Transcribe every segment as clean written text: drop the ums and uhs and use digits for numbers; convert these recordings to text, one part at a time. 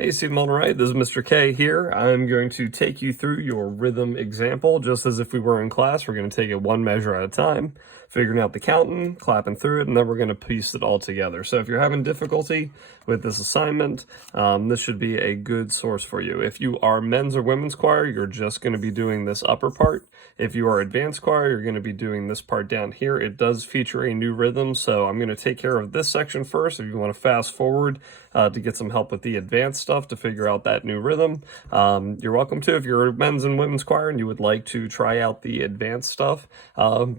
Hey, Stephen Monterey, this is Mr. K here. I'm going to take you through your rhythm example, just as if we were in class. We're going to take it one measure at a time, figuring out the counting, clapping through it, and then we're going to piece it all together. So if you're having difficulty with this assignment, this should be a good source for you. If you are men's or women's choir, you're just going to be doing this upper part. If you are advanced choir, you're going to be doing this part down here. It does feature a new rhythm, so I'm going to take care of this section first. If you want to fast forward to get some help with the advanced stuff to figure out that new rhythm, you're welcome to. If you're a men's and women's choir and you would like to try out the advanced stuff,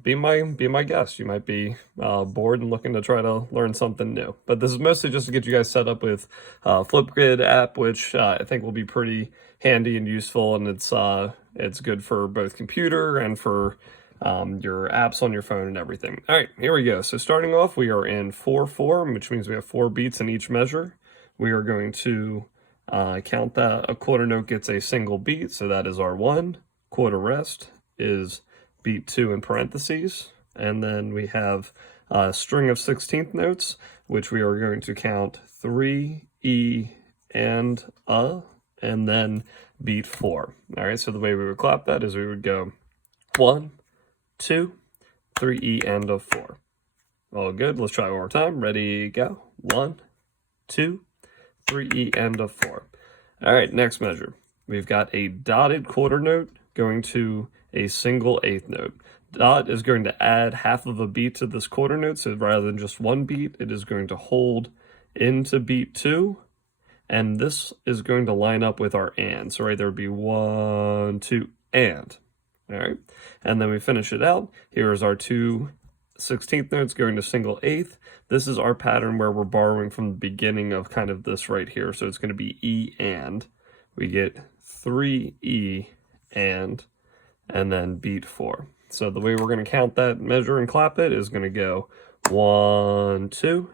be my guest. You might be bored and looking to try to learn something new. But this is mostly just to get you guys set up with Flipgrid app, which I think will be pretty handy and useful, and it's good for both computer and for your apps on your phone and everything. All right, here we go. So starting off, we are in 4/4, which means we have 4 beats in each measure. We are going to count that a quarter note gets a single beat, so that is our 1. Quarter rest is beat 2 in parentheses. And then we have a string of 16th notes, which we are going to count 3, E, and and then beat 4. All right, so the way we would clap that is we would go 1, 2, 3, E, and a 4. All good. Let's try one more time. Ready, go. 1, 2, 3, E, and a 4. All right, next measure. We've got a dotted quarter note going to a single 8th note. Dot is going to add half of a beat to this quarter note, so rather than just one beat, it is going to hold into beat 2, and this is going to line up with our and. So right there would be 1, 2, and. All right, and then we finish it out. Here is our 2 16th notes going to single 8th. This is our pattern where we're borrowing from the beginning of kind of this right here. So it's going to be E and. We get 3 E and then beat 4. So the way we're going to count that measure and clap it is going to go 1, 2,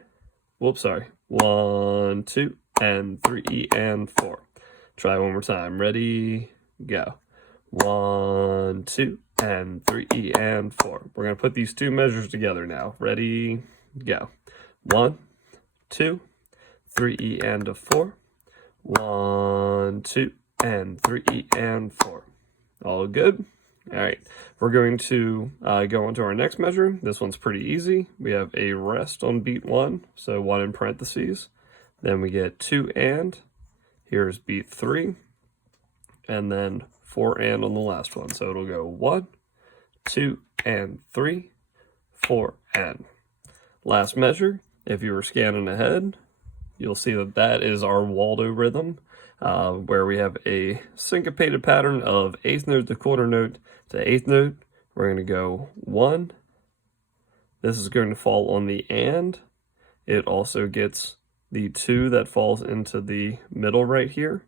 1, 2, and 3 E and 4. Try one more time. Ready, go. 1, 2, and 3 E and 4. We're going to put these two measures together now. Ready, go. 1, 2, 3 E and a 4. 1, 2, and 3 E and 4. All good? All right, we're going to go on to our next measure. This one's pretty easy. We have a rest on beat 1, so 1 in parentheses. Then we get 2 and. Here's beat 3. And then 4 and on the last one. So it'll go 1, 2, and 3, 4, and. Last measure, if you were scanning ahead, you'll see that that is our Waldo rhythm, where we have a syncopated pattern of 8th note to quarter note to 8th note. We're going to go 1. This is going to fall on the and. It also gets the 2 that falls into the middle right here.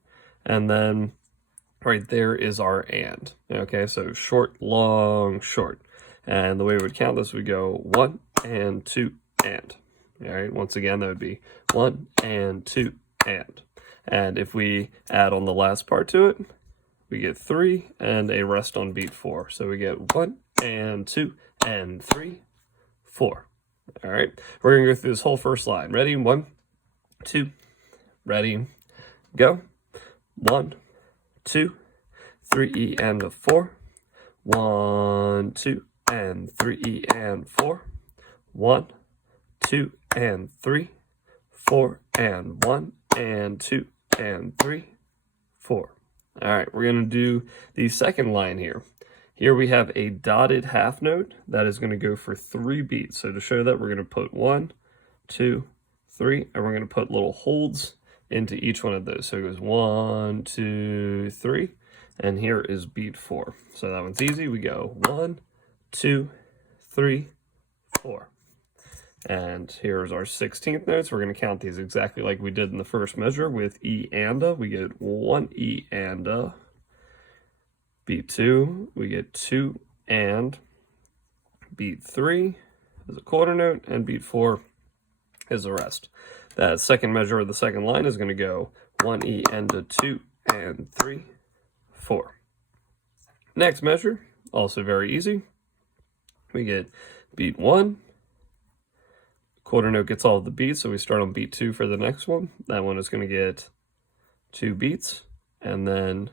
And then right there is our and. Okay, so short, long, short. And the way we would count this, we go 1 and 2 and. All right, once again, that would be 1 and 2 and. And if we add on the last part to it, we get 3 and a rest on beat 4. So we get 1 and 2 and 3, 4. All right, we're going to go through this whole first line. Ready? 1, 2, ready, go. 1, 2, 3 E and a 4. 1, 2, and 3 E and 4. 1, 2, and 3, 4, and 1, and 2, and 3, 4. All right, we're going to do the second line here. Here we have a dotted half note that is going to go for 3 beats. So to show that, we're going to put 1, 2, 3, and we're going to put little holds into each one of those. So it goes 1, 2, 3, and here is beat 4. So that one's easy. We go 1, 2, 3, 4. And here's our 16th notes. We're going to count these exactly like we did in the first measure with E and a. We get 1 E and a. Beat 2, we get 2 and. Beat 3 is a quarter note, and beat 4 is the rest. That second measure of the second line is going to go 1 E and a 2 and 3, 4. Next measure, also very easy. We get beat 1. Quarter note gets all of the beats, so we start on beat 2 for the next one. That one is going to get 2 beats, and then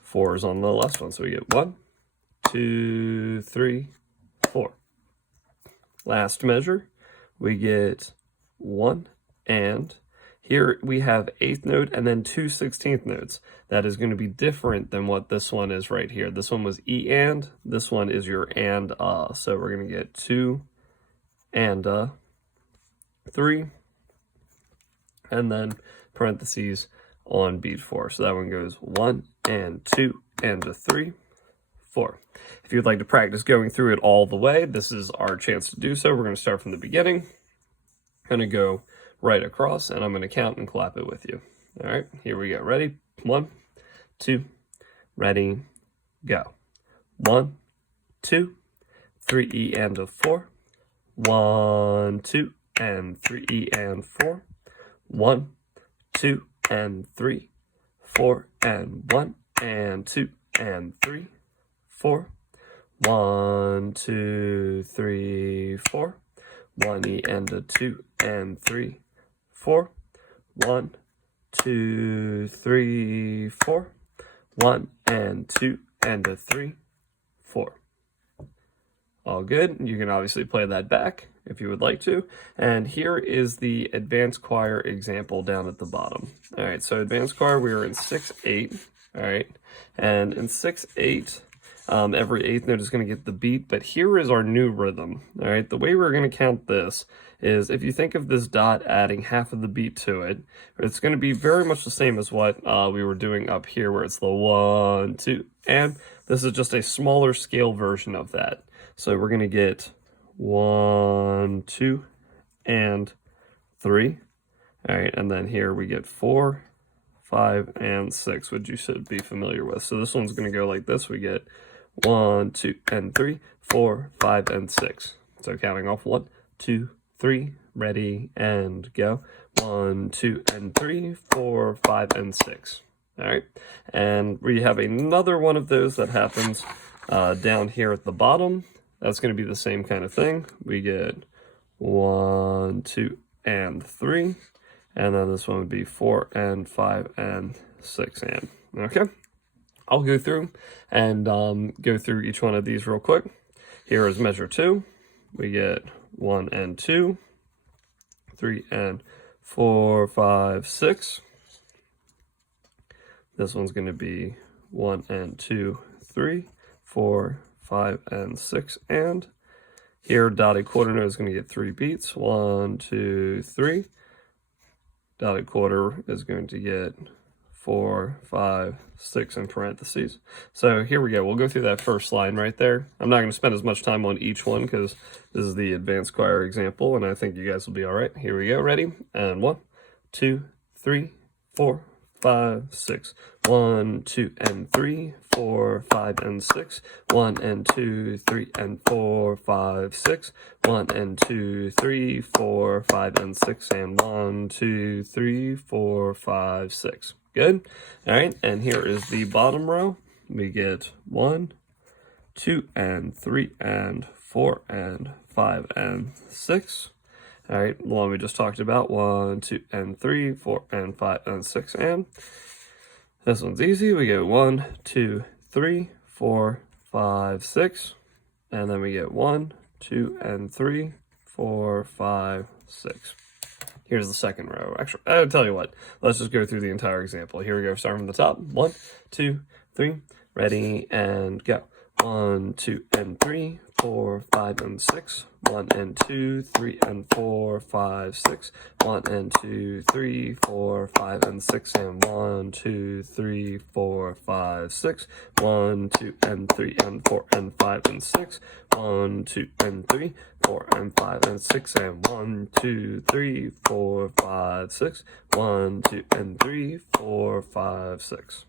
4 is on the last one. So we get 1, 2, 3, 4. Last measure, we get 1, and here we have 8th note and then 2 16th notes. That is going to be different than what this one is right here. This one was E and, this one is your and, so we're going to get 2 and 3, and then parentheses on beat 4. So that one goes 1 and 2 and 3, 4. If you'd like to practice going through it all the way, this is our chance to do so. We're going to start from the beginning. I'm going to go right across, and I'm going to count and clap it with you. All right, here we go. Ready? 1, 2, ready, go. 1, 2, 3 E and a 4. 1, 2 and 3 E and 4. 1, 2 and 3, 4 and 1 and 2 and 3, 4. 1, 2, 3, 4. 1 E and a 2 and 3, 4. 1, 2, 3, 4. 1 and 2 and a 3, 4. All good. You can obviously play that back if you would like to. And here is the advanced choir example down at the bottom. All right, so advanced choir, we are in 6/8. All right, and in 6/8, every 8th note is going to get the beat, but here is our new rhythm. All right, the way we're going to count this is if you think of this dot adding half of the beat to it, it's going to be very much the same as what we were doing up here, where it's the 1, 2, and this is just a smaller scale version of that. So we're going to get 1, 2, and 3. All right, and then here we get 4, 5, and 6, which you should be familiar with. So this one's going to go like this. We get 1, 2, and 3, 4, 5, and 6. So counting off 1, 2, 3, ready, and go. 1, 2, and 3, 4, 5, and 6. All right, and we have another one of those that happens down here at the bottom. That's going to be the same kind of thing. We get 1, 2, and 3. And then this one would be 4, and 5, and 6, and. Okay? I'll go through and go through each one of these real quick. Here is measure 2. We get 1 and 2, 3 and 4, 5, 6. This one's going to be 1 and 2, 3, 4, 5, and 6, and here dotted quarter note is going to get 3 beats. 1, 2, 3. Dotted quarter is going to get 4, 5, 6 in parentheses. So here we go. We'll go through that first line right there. I'm not going to spend as much time on each one because this is the advanced choir example, and I think you guys will be all right. Here we go. Ready? And 1, 2, 3, 4, 5, 6. 1, 2, and 3, 4, 5, and 6. 1 and 2, 3, and 4, 5, 6. 1 and 2, 3, 4, 5, and 6. And 1, 2, 3, 4, 5, 6. Good. All right. And here is the bottom row. We get 1, 2, and 3, and 4, and 5, and 6. All right, the one we just talked about, 1, 2, and 3, 4, and 5, and 6, and this one's easy. We get 1, 2, 3, 4, 5, 6, and then we get 1, 2, and 3, 4, 5, 6. Here's the second row. Actually, I'll tell you what. Let's just go through the entire example. Here we go, starting from the top. 1, 2, 3, ready, and go. 1, 2, and 3, 4, 5, and 6. 1 and 2, 3, and 4, 5, 6. 1 and 2, 3, 4, 5, and 6. And 1, 2, 3, 4, 5, 6. 1, 2, and 3, and 4, and 5, and 6. 1, 2, and 3, 4, and 5, and 6. And 1, 2, 3, 4, 5, 6. 1, 2, and 3, 4, 5, 6.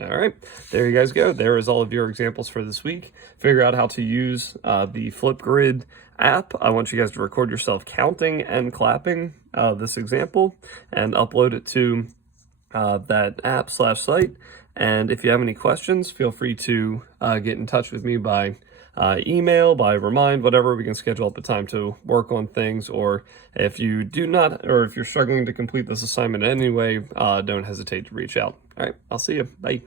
All right, there you guys go. There is all of your examples for this week. Figure out how to use the Flipgrid app. I want you guys to record yourself counting and clapping this example and upload it to that app/site. And if you have any questions, feel free to get in touch with me by email, by remind, whatever. We can schedule up a time to work on things. Or if you do not, or if you're struggling to complete this assignment anyway, don't hesitate to reach out. All right, I'll see you. Bye.